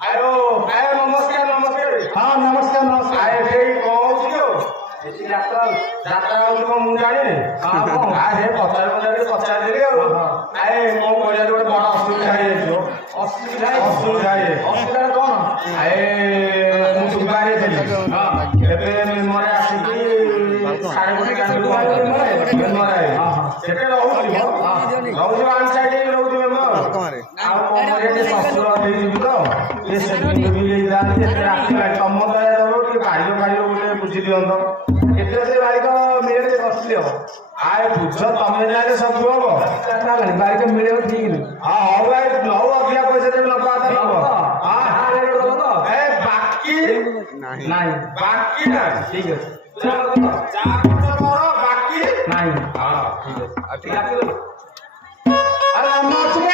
आयो आयो नमस्कार नमस्कार हाँ नमस्कार नमस्कार आए भाई कौन सी हो ଏଠି ଯାତ୍ରା ଯାତ୍ରା ହଉଛି କଣ ମୁଁ ଜାଣିନି ସେ ପଚାରି ଦେଲି ଆଉ ଆଏ କଣ କରିବା ଗୋଟେ ବଡ ଅସୁବିଧା ହେଇଯାଇଥିବ ଅସୁବିଧା ଅସୁବିଧା କଣ ଆଏ ମୁଁ ସୁବିଧା ହେଇଥିଲି ଏବେ ମେମରେ ଆସିକି ସାଢେ ଗୋଟେ ସେଠି ରହୁଛି ୱାନ୍ ସାଇଡ୍ ରହୁଛି ମେମର ଆଉ କଣ କରିବା ଟିକେ ଶଶୁର ହେଇଯିବି ତ ଟିକେ ସେଠି ବି ହେଇଯାନ୍ତି ଏତେ ରାତି ତମ ଦୟା ଦବ ଟିକେ ବାଡ଼ିର ଗୋଟେ ବୁଝି ଦିଅନ୍ତ କେତେ ସେ ବାରିକ ମିଳେ ବସିଲି ହବ ଆଏ ବୁଝ ତମେ ଯାଏ ସବୁ ହବ ବାରିକ ମିଳିବ ଠିକ ନୁହେଁ ହଁ ହଉ ଭାଇ ନଉ ଅଧିକା ପଇସା ଦେବି ନବା ନବ ଏ ବାକି ନାହିଁ ବାକି ନାହିଁ ଠିକ ଅଛି ବାକି ନାହିଁ ହଁ ଠିକ ଅଛି ଆରେ ଆମ ଅଛି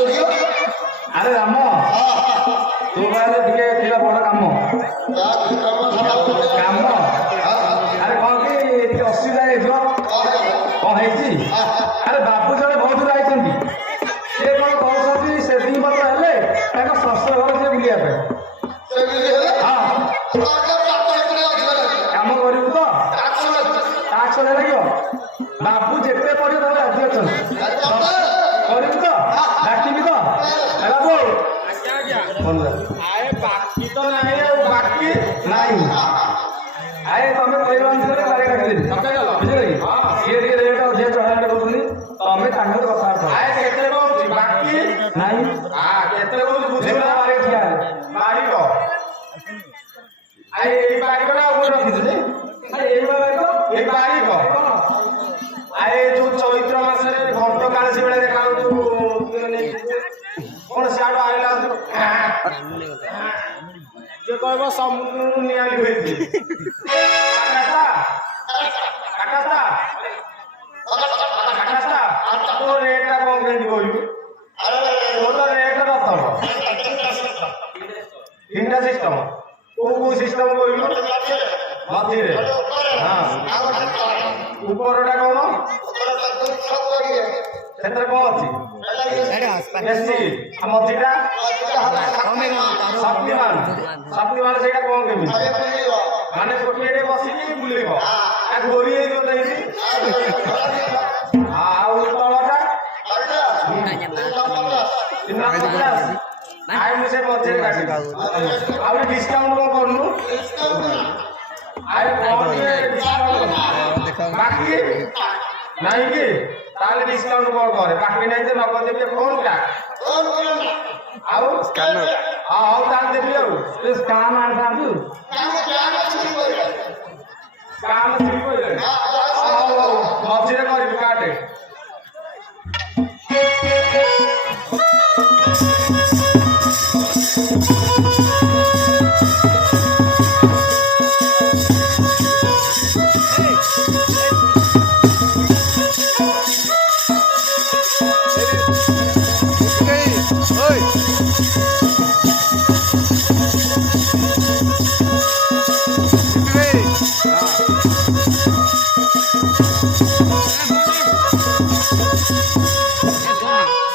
अरे राम तू बारे टिके थिला बड़ काम काम अरे कौन कि टिके असुविधा हेइथो कौन हेइची अरे बापू जने बहुत दूर आइछंती से कोन कहउछंती से दिन बत हेले ताको ससुर घर से बुलिया पे से बुली हेले हां काम करिबु तो टाक्स लागियो बापू जेते पड़ियो तबे राजी अछन करिबु तो डाकिबि तो हेला बो आए बाकी तो नहीं बाकी नहीं आए तमे परिवार से बारे काटली सके गलो बुझले कि हां ये रेट जे चढ़ाने बोलुनी तमे तांगर कथा आए केते को बाकी नहीं हां केते को बुझला बारे ठिया मारी को आए ए बारी को ना ऊपर रखि दे आए ए बारी को आए जो चैत्र मास रे घंट कालसी बेले देखा तू कौन सियाड़ आइला जे कहबो समुद्र नियाली होइछि काटाता काटाता काटाता तो रेट କଣ କେମିତି କହିବୁ? ମୋର ରେଟ୍ ରତନ ତିନିଟା ସିଷ୍ଟମ। କୋଉ କୋଉ ସିଷ୍ଟମ କହିଲୁ? ମଝିରେ ହଁ ଉପରଟା କଣ? ସେଥିରେ କଣ ଅଛି? ବେଶୀ। ମଝିଟା ଶକ୍ତିମାନ। ଶକ୍ତିମାନ ସେଇଟା କଣ କେମିତି? ମାନେ ଗୋଟିଏ ବସିକି ବୁଲେଇବ ଘୋରି ହେଇଯିବ ଯାଇକି। ଆଉ ତଳଟା ଆଇ ମୁଁ ସେ ମଝିରେ କାଟିବି। ଆଉ ଡିସକାଉଣ୍ଟ କଣ କରୁନୁ? ବାକି ନାଇଁ କି? ତାହେଲେ ଡିସକାଉଣ୍ଟ କଣ କରେ? ବାକି ନାହିଁ ଯେ ନଗଦ ଦେବି ଫୋନଟା ଆଉ ହଉ ତାହେଲେ ଦେବି ଆଉ ସ୍କାମ୍ ଆଣିଥାନ୍ତୁ। ସ୍କାମ୍ ଛିଡ଼ି ପଡ଼ିଲାଣି। ହଉ ମଝିରେ କରିବି କାଟେ।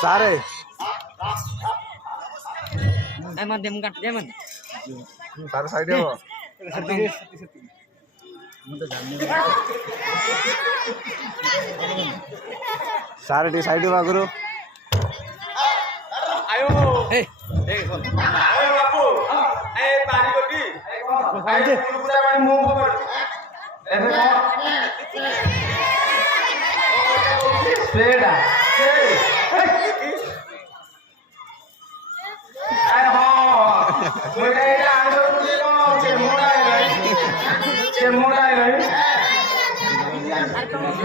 सारे मध्यम काट दे मत सारे साइड हो सारे टी साइड हो गुरु आयो ए आयो बापू ए पानी कोटी आइ पुरा पानी मुंह पकड़ एबे स्प्रेडा आय हो मोटा एटा आंदो तुझे कोन चेमुडा है नहीं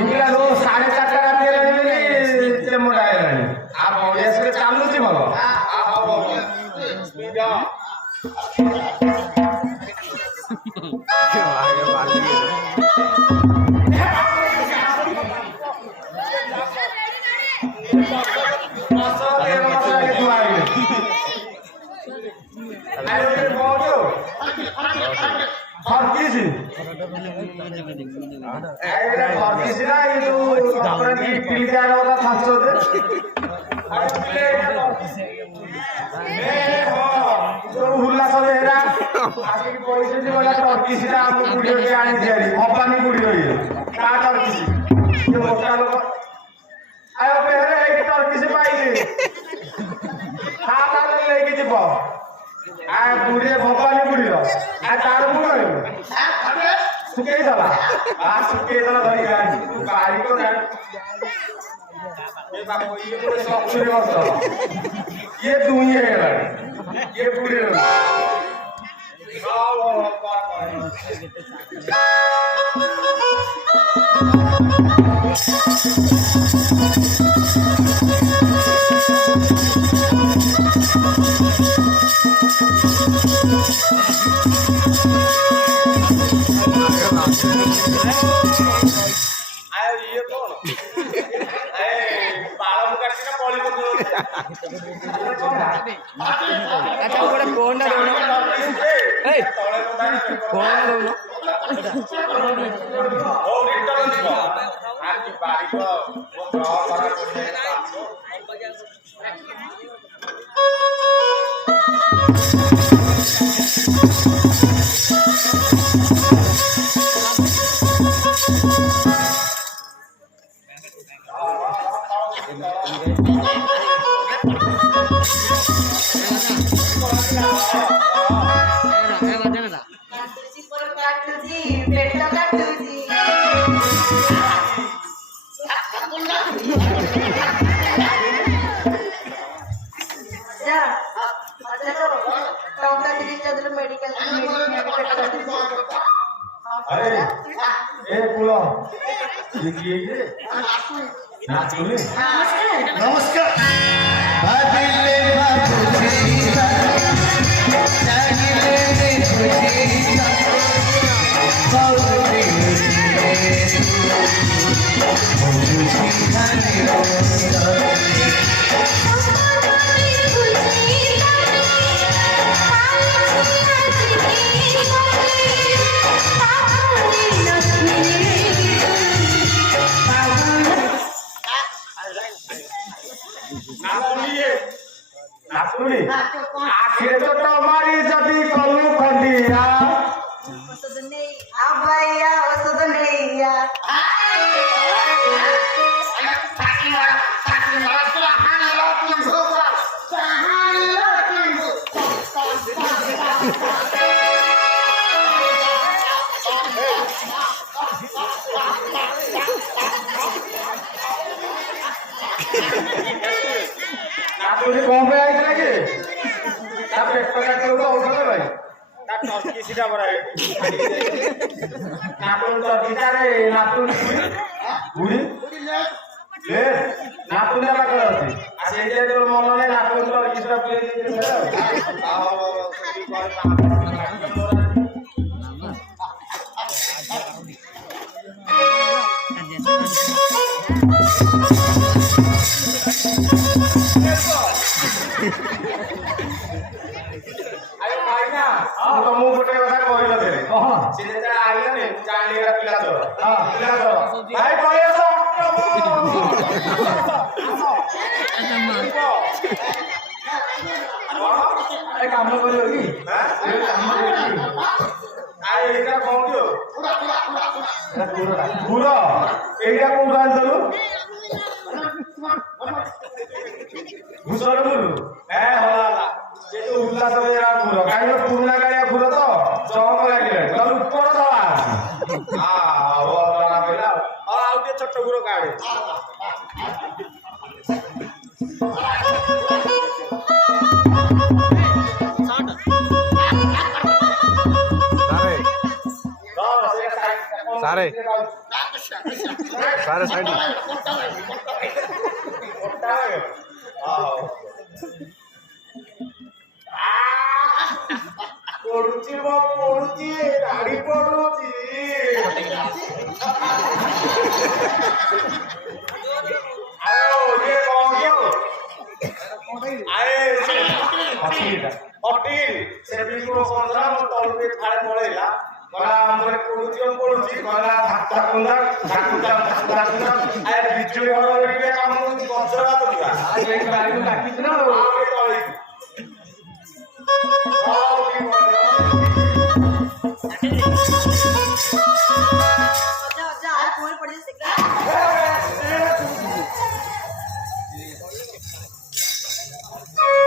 इनका रो 4:30 रात के रही चेमुडा है नहीं आप ऑडियंस के चालू छी भलो स्पीड आगे बाल बुढ़े भोपाली बुढ़ी तार मुझे सुखई दला सुखई दला धरी गाड़ी तू गाड़ी को ना ये बाबू ये पूरे सब छुरी मत ये दुनिया है ये बुढ़े ये कौन पालम काटी ना पॉली को अच्छा गोटे फोन ना देउनो ए फोन देउनो ओ रिटर्न दिबो आ की बारी को ड्रॉ करा पड़े अरे ए पुलो ये नाचुले नमस्कार बादिले बाबूजीता जागिले तुझीता बाबूजी मुझे मुझे ନାତୁଣୀ ଆଖିରେ ଚୋଟ ମାରି ଯଦି କଲୁ ଖଣ୍ଡିଆ ଔଷଧ ନେଇଆ ନାତୁଣୀ କଣ ପାଇଁ ଆଇଥିଲା କି ତା ପେଟ କାଟିବାକୁ ଔଷଧ ଭାଇ ନାତୁଣୀ ଚର୍କିଟାରେ ନାତୁଣୀ ବୁଢୀ ନାତୁଣୀ ପାଖରେ ଅଛି ଆଉ ସେଇଟା ତୋର ମନ ନାହିଁ ନାତୁଣୀ ଚର୍କିଟା ପିଏଇ ତମକୁ ଗୋଟେ କଥା କହିନଥିଲି ସେ ଯେତେବେଳେ ଆଇଲାନି ମୁଁ ଜାଣିଲି ଏଟା ପିଲା ଚୋର ଭାଇ ପଳେଇ ଆସ କାମ କରିବ କି ଏଇଟା କଣ କି ଗୁର ଏଇଟା କୋଉଠୁ ଆଣିଥିଲୁ ଭୂଷଣ ଗୁରୁ ଉଲ୍ଲାସ ଘୁର କାହିଁକି ପୁରୁଣା କାଳିଆ ଘୁର ତ ଚମକ ଲାଗିଲାଣି ତାହେଲେ ଉପର ଧଳା ଜଣା ପଇଲା ଆଉ ଟିକେ ଛୋଟ ଘୁର କାଢେ सारे सारे साइड ପଡୁଛି ମୋ ପଡୁଛି ଗାଡି ପଡୁଛି ପଳେଇଲା ପଡୁଛି କହିଲା ଧାକ୍କା କୁନ୍ଦା ବିଜୁଳି ଘର କାମ କରୁଛି ଗଛ ଡାକିଛି ନା